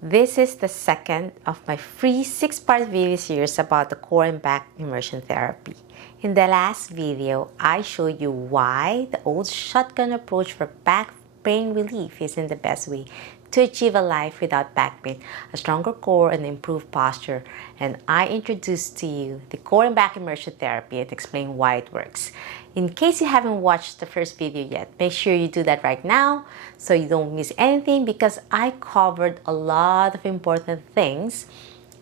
This is the second of my free 6-part video series about the core and back immersion therapy. In the last video, I showed you why the old shotgun approach for back pain relief isn't the best way to achieve a life without back pain, a stronger core, and improved posture. And I introduced to you the core and back immersion therapy and explain why it works. In case you haven't watched the first video yet, make sure you do that right now so you don't miss anything, because I covered a lot of important things.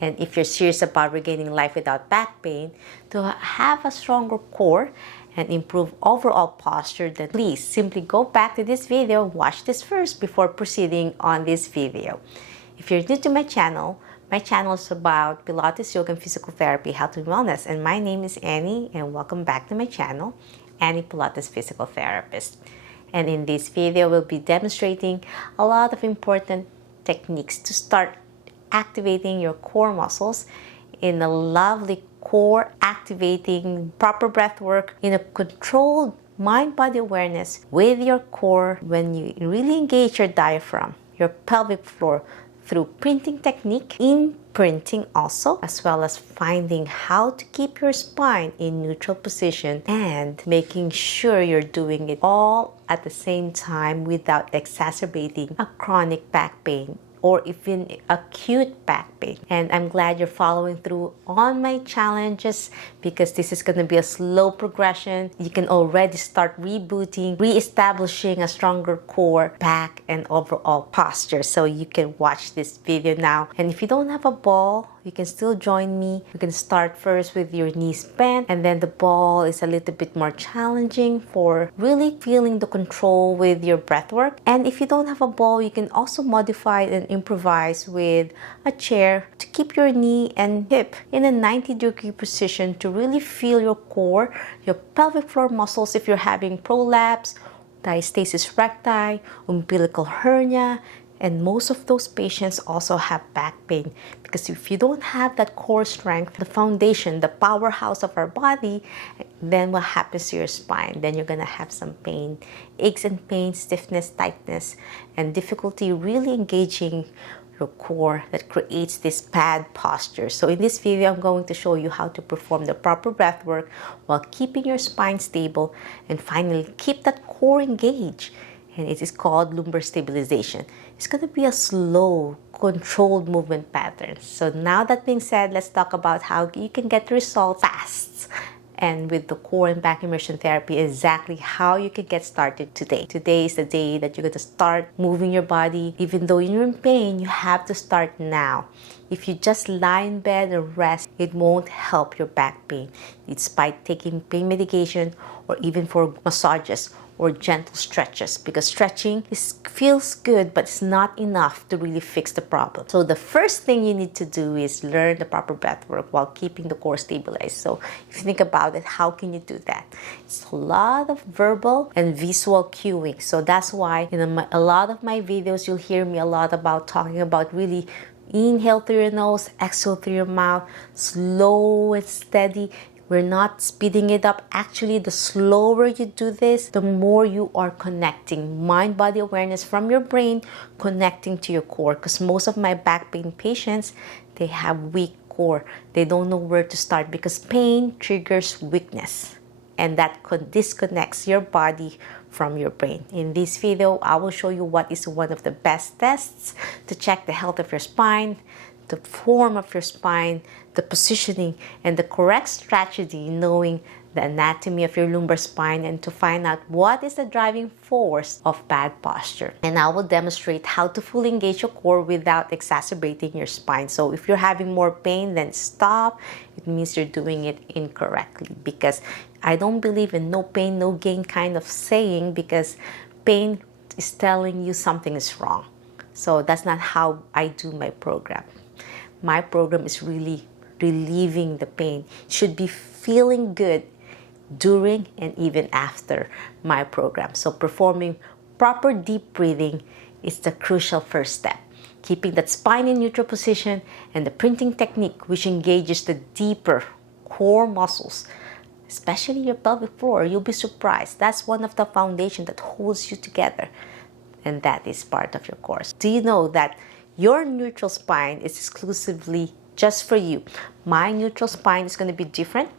And if you're serious about regaining life without back pain, to have a stronger core and improve overall posture, then please simply go back to this video and watch this first before proceeding on this video. If you're new to my channel is about Pilates, yoga, and physical therapy, health and wellness. And my name is Annie, and welcome back to my channel, Annie Pilates Physical Therapist. And in this video, we'll be demonstrating a lot of important techniques to start activating your core muscles in a lovely core activating proper breath work in a controlled mind-body awareness with your core, when you really engage your diaphragm, your pelvic floor, through printing technique, imprinting also, as well as finding how to keep your spine in neutral position and making sure you're doing it all at the same time without exacerbating a chronic back pain or even acute back pain. And I'm glad you're following through on my challenges, because this is going to be a slow progression. You can already start rebooting, reestablishing a stronger core, back, and overall posture. So you can watch this video now. And if you don't have a ball, you can still join me. You can start first with your knees bent, and then the ball is a little bit more challenging for really feeling the control with your breath work. And if you don't have a ball, you can also modify and improvise with a chair to keep your knee and hip in a 90-degree position to really feel your core, your pelvic floor muscles if you're having prolapse, diastasis recti, umbilical hernia. And most of those patients also have back pain, because if you don't have that core strength, the foundation, the powerhouse of our body, then what happens to your spine? Then you're gonna have some pain, aches and pains, stiffness, tightness, and difficulty really engaging your core that creates this bad posture. So in this video, I'm going to show you how to perform the proper breath work while keeping your spine stable, and finally keep that core engaged. And it is called lumbar stabilization. It's going to be a slow, controlled movement pattern. So now that being said, let's talk about how you can get results fast. And with the core and back immersion therapy, exactly how you can get started today. Today is the day that you're going to start moving your body. Even though you're in pain, you have to start now. If you just lie in bed and rest, it won't help your back pain, despite taking pain medication or even for massages or gentle stretches, because stretching feels good, but it's not enough to really fix the problem. So the first thing you need to do is learn the proper breath work while keeping the core stabilized. So if you think about it, how can you do that? It's a lot of verbal and visual cueing. So that's why in a lot of my videos, you'll hear me a lot about talking about really inhale through your nose, exhale through your mouth, slow and steady. We're not speeding it up. Actually, the slower you do this, the more you are connecting mind-body awareness from your brain, connecting to your core. Because most of my back pain patients, they have weak core. They don't know where to start, because pain triggers weakness, and that disconnects your body from your brain. In this video, I will show you what is one of the best tests to check the health of your spine, the form of your spine, the positioning, and the correct strategy, knowing the anatomy of your lumbar spine, and to find out what is the driving force of bad posture. And I will demonstrate how to fully engage your core without exacerbating your spine. So if you're having more pain, then stop. It means you're doing it incorrectly, because I don't believe in no pain, no gain kind of saying, because pain is telling you something is wrong. So that's not how I do my program. My program is really relieving the pain. Should be feeling good during and even after my program. So performing proper deep breathing is the crucial first step. Keeping that spine in neutral position, and the printing technique, which engages the deeper core muscles, especially your pelvic floor. You'll be surprised. That's one of the foundations that holds you together. And that is part of your course. Do you know that Your neutral spine is exclusively just for you. My neutral spine is going to be different.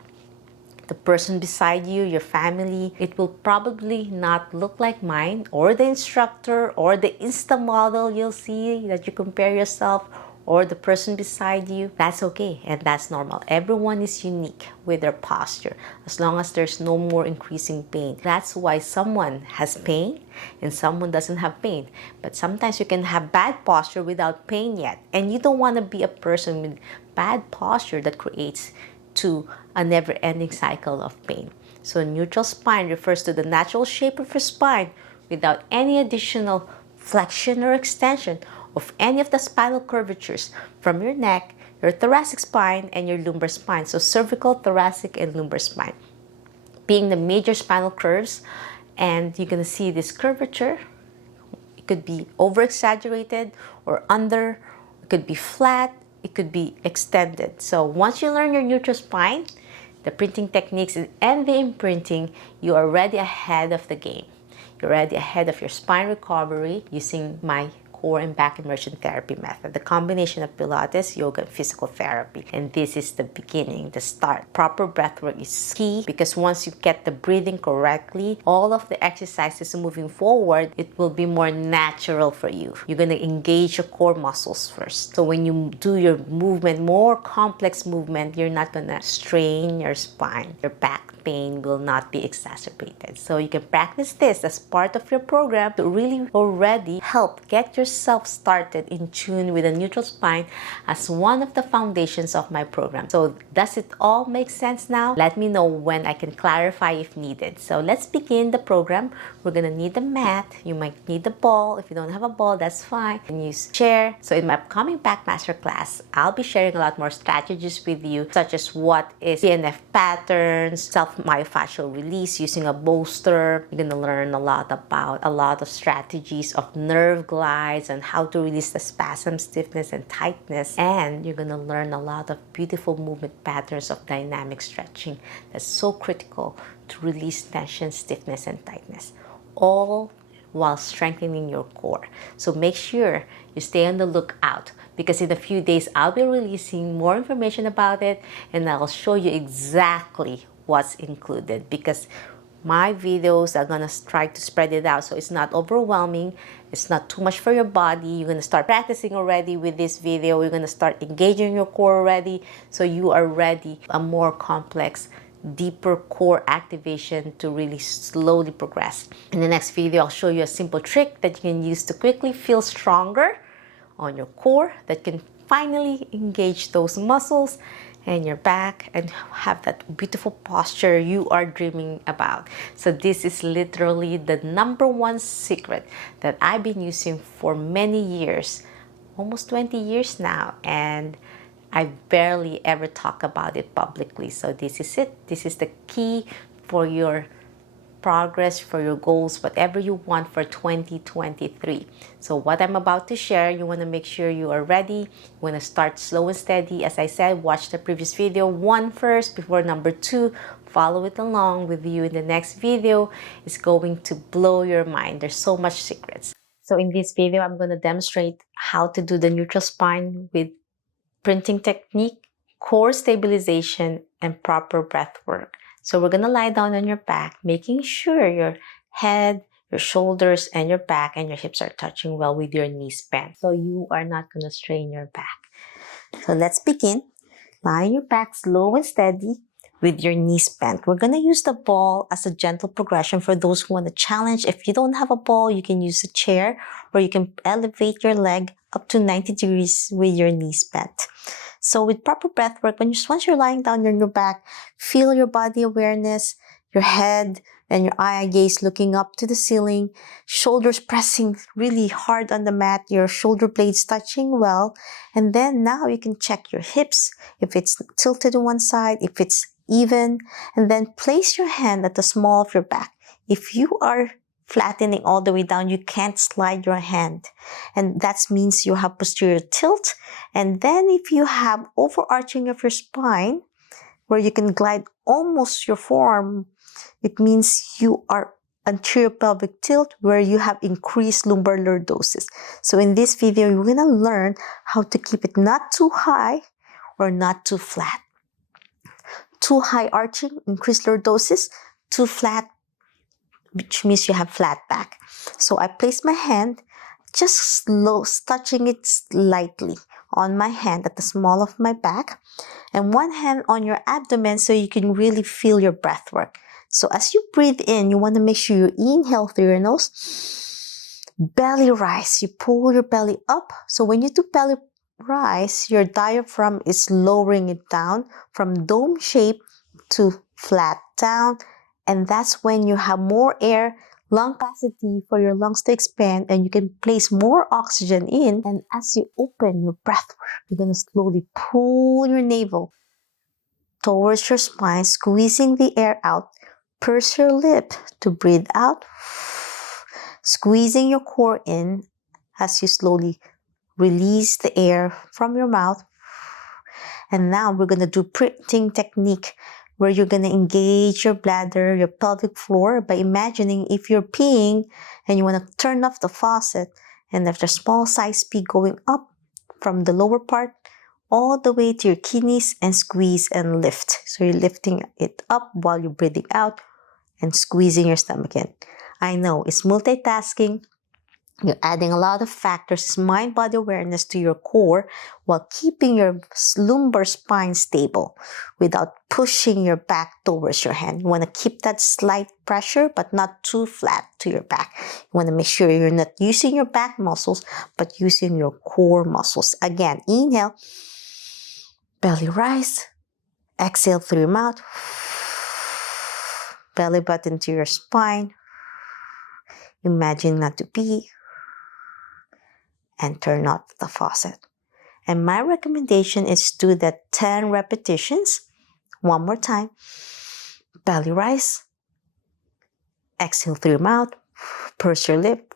The person beside you, your family, it will probably not look like mine, or the instructor, or the Insta model you'll see that you compare yourself, or the person beside you. That's okay, and that's normal. Everyone is unique with their posture, as long as there's no more increasing pain. That's why someone has pain and someone doesn't have pain. But sometimes you can have bad posture without pain yet, and you don't want to be a person with bad posture that creates to a never-ending cycle of pain. So neutral spine refers to the natural shape of your spine without any additional flexion or extension of any of the spinal curvatures from your neck, your thoracic spine, and your lumbar spine. So cervical, thoracic, and lumbar spine being the major spinal curves. And you're going to see this curvature. It could be over-exaggerated or under. It could be flat. It could be extended. So once you learn your neutral spine, the printing techniques and the imprinting, you are already ahead of the game. You're already ahead of your spine recovery using my core and back immersion therapy method, the combination of Pilates, yoga, and physical therapy. And this is the beginning, the start. Proper breathwork is key, because once you get the breathing correctly, all of the exercises moving forward, it will be more natural for you. You're going to engage your core muscles first. So when you do your movement, more complex movement, you're not going to strain your spine. Your back pain will not be exacerbated. So you can practice this as part of your program to really already help get yourself started in tune with a neutral spine as one of the foundations of my program. So does it all make sense now? Let me know when I can clarify if needed. So let's begin the program. We're gonna need the mat. You might need the ball. If you don't have a ball, that's fine. You can use chair. So in my upcoming back masterclass, I'll be sharing a lot more strategies with you, such as what is PNF patterns, self-myofascial release using a bolster. You're gonna learn a lot about a lot of strategies of nerve glides and how to release the spasm, stiffness, and tightness. And you're gonna learn a lot of beautiful movement patterns of dynamic stretching that's so critical to release tension, stiffness, and tightness, all while strengthening your core. So make sure you stay on the lookout, because in a few days I'll be releasing more information about it, and I'll show you exactly what's included, because my videos are gonna try to spread it out so it's not overwhelming, it's not too much for your body. You're gonna start practicing already with this video. You're gonna start engaging your core already, so you are ready a more complex, deeper core activation to really slowly progress. In the next video, I'll show you a simple trick that you can use to quickly feel stronger on your core, that can finally engage those muscles and your back and have that beautiful posture you are dreaming about. So this is literally the #1 secret that I've been using for many years, almost 20 years now, and I barely ever talk about it publicly. So this is it. This is the key for your progress, for your goals, whatever you want for 2023. So what I'm about to share, you want to make sure you are ready. You want to start slow and steady. As I said, watch the previous video 1 first before #2. Follow it along with you in the next video. It's going to blow your mind. There's so much secrets. So in this video, I'm going to demonstrate how to do the neutral spine with printing technique, core stabilization, and proper breath work. So we're going to lie down on your back, making sure your head, your shoulders, and your back and your hips are touching well with your knees bent, so you are not going to strain your back. So let's begin. Lie on your back slow and steady with your knees bent. We're going to use the ball as a gentle progression for those who want to challenge. If you don't have a ball, you can use a chair, or you can elevate your leg up to 90 degrees with your knees bent. So with proper breath work, once you're lying down on your back, feel your body awareness, your head and your eye gaze looking up to the ceiling, shoulders pressing really hard on the mat, your shoulder blades touching well. And then now you can check your hips, if it's tilted to one side, if it's even, and then place your hand at the small of your back. If you are flattening all the way down, you can't slide your hand, and that means you have posterior tilt. And then if you have overarching of your spine, where you can glide almost your forearm, it means you are anterior pelvic tilt where you have increased lumbar lordosis. So in this video, you're going to learn how to keep it not too high or not too flat. Too high arching, increased lordosis. Too flat, which means you have flat back. So I place my hand just touching it lightly on my hand at the small of my back, and one hand on your abdomen so you can really feel your breath work. So as you breathe in, you want to make sure you inhale through your nose, belly rise. You pull your belly up. So when you do belly rise, your diaphragm is lowering it down from dome shape to flat down, and that's when you have more air, lung capacity for your lungs to expand, and you can place more oxygen in. And as you open your breath, you're going to slowly pull your navel towards your spine, squeezing the air out. Purse your lip to breathe out, squeezing your core in as you slowly release the air from your mouth. And now we're going to do printing technique, where you're going to engage your bladder, your pelvic floor, by imagining if you're peeing and you want to turn off the faucet, and there's a small size pee going up from the lower part all the way to your kidneys, and squeeze and lift. So you're lifting it up while you're breathing out and squeezing your stomach in. I know it's multitasking. You're adding a lot of factors, mind-body awareness to your core while keeping your lumbar spine stable without pushing your back towards your hand. You want to keep that slight pressure, but not too flat to your back. You want to make sure you're not using your back muscles, but using your core muscles. Again, inhale, belly rise, exhale through your mouth, belly button to your spine. Imagine not to pee, and turn off the faucet. And my recommendation is do that 10 repetitions. One more time. Belly rise. Exhale through your mouth. Purse your lip.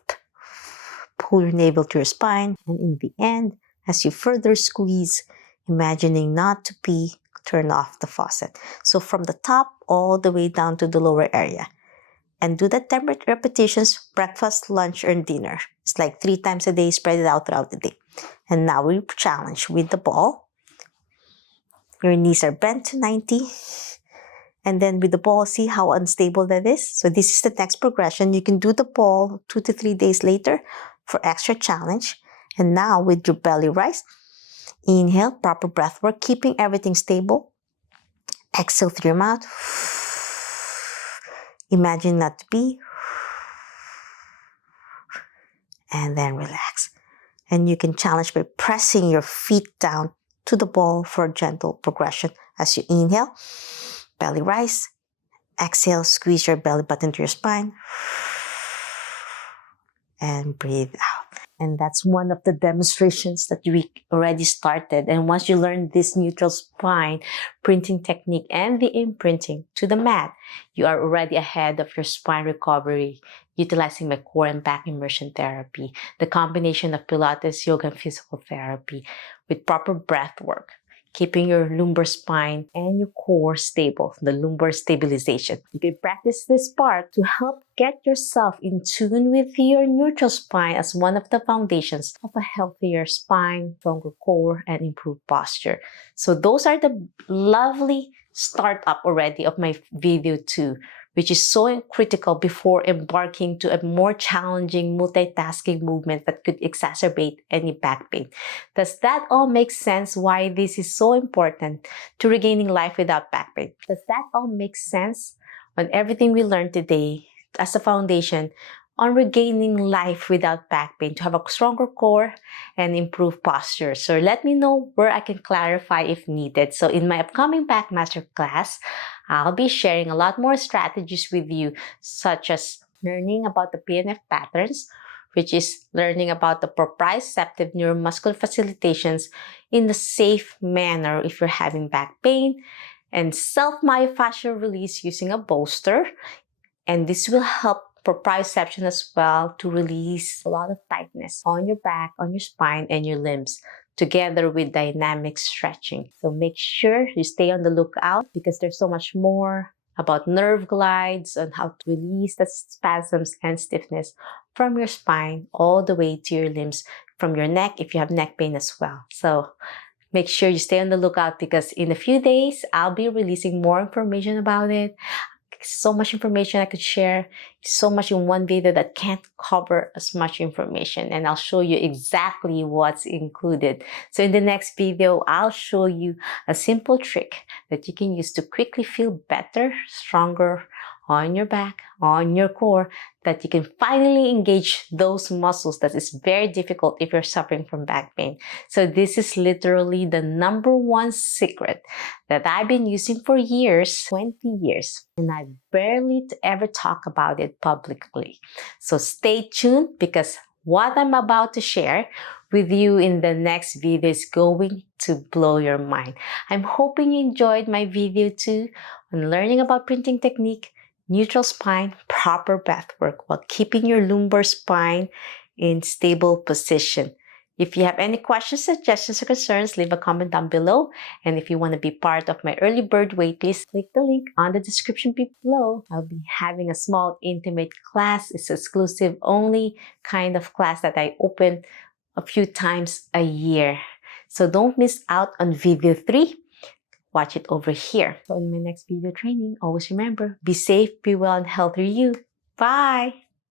Pull your navel to your spine. And in the end, as you further squeeze, imagining not to pee, turn off the faucet. So from the top all the way down to the lower area. And do that 10 repetitions, breakfast, lunch, or dinner. It's like 3 times a day, spread it out throughout the day. And now we challenge with the ball. Your knees are bent to 90. And then with the ball, see how unstable that is? So this is the next progression. You can do the ball 2 to 3 days later for extra challenge. And now with your belly rise, inhale, proper breath work, keeping everything stable. Exhale through your mouth. Imagine not to be. And then relax. And you can challenge by pressing your feet down to the ball for a gentle progression. As you inhale, belly rise. Exhale, squeeze your belly button to your spine. And breathe out. And that's one of the demonstrations that we already started. And once you learn this neutral spine printing technique and the imprinting to the mat, you are already ahead of your spine recovery, utilizing my core and back immersion therapy, the combination of Pilates, yoga, and physical therapy with proper breath work, keeping your lumbar spine and your core stable, the lumbar stabilization. You can practice this part to help get yourself in tune with your neutral spine as one of the foundations of a healthier spine, stronger core, and improved posture. So those are the lovely startup already of my video 2, which is so critical before embarking to a more challenging multitasking movement that could exacerbate any back pain. Does that all make sense why this is so important to regaining life without back pain? Does that all make sense on everything we learned today as a foundation on regaining life without back pain, to have a stronger core and improve posture? So let me know where I can clarify if needed. So in my upcoming back masterclass, I'll be sharing a lot more strategies with you, such as learning about the PNF patterns, which is learning about the proprioceptive neuromuscular facilitations in a safe manner if you're having back pain, and self-myofascial release using a bolster. And this will help proprioception as well to release a lot of tightness on your back, on your spine, and your limbs, together with dynamic stretching. So make sure you stay on the lookout because there's so much more about nerve glides, on how to release the spasms and stiffness from your spine all the way to your limbs, from your neck if you have neck pain as well. So make sure you stay on the lookout, because in a few days, I'll be releasing more information about it. So much information I could share, so much in one video that can't cover as much information, and I'll show you exactly what's included. So in the next video, I'll show you a simple trick that you can use to quickly feel better, stronger on your back, on your core, that you can finally engage those muscles that is very difficult if you're suffering from back pain. So this is literally the #1 secret that I've been using for years, 20 years, and I barely ever talk about it publicly. So stay tuned, because what I'm about to share with you in the next video is going to blow your mind. I'm hoping you enjoyed my video too on learning about printing technique, neutral spine, proper breathwork while keeping your lumbar spine in stable position. If you have any questions, suggestions, or concerns, leave a comment down below. And if you want to be part of my early bird waitlist, click the link on the description below. I'll be having a small intimate class. It's exclusive only kind of class that I open a few times a year. So don't miss out on video 3. Watch it over here. So in my next video training, always remember, be safe, be well, and healthy you. Bye!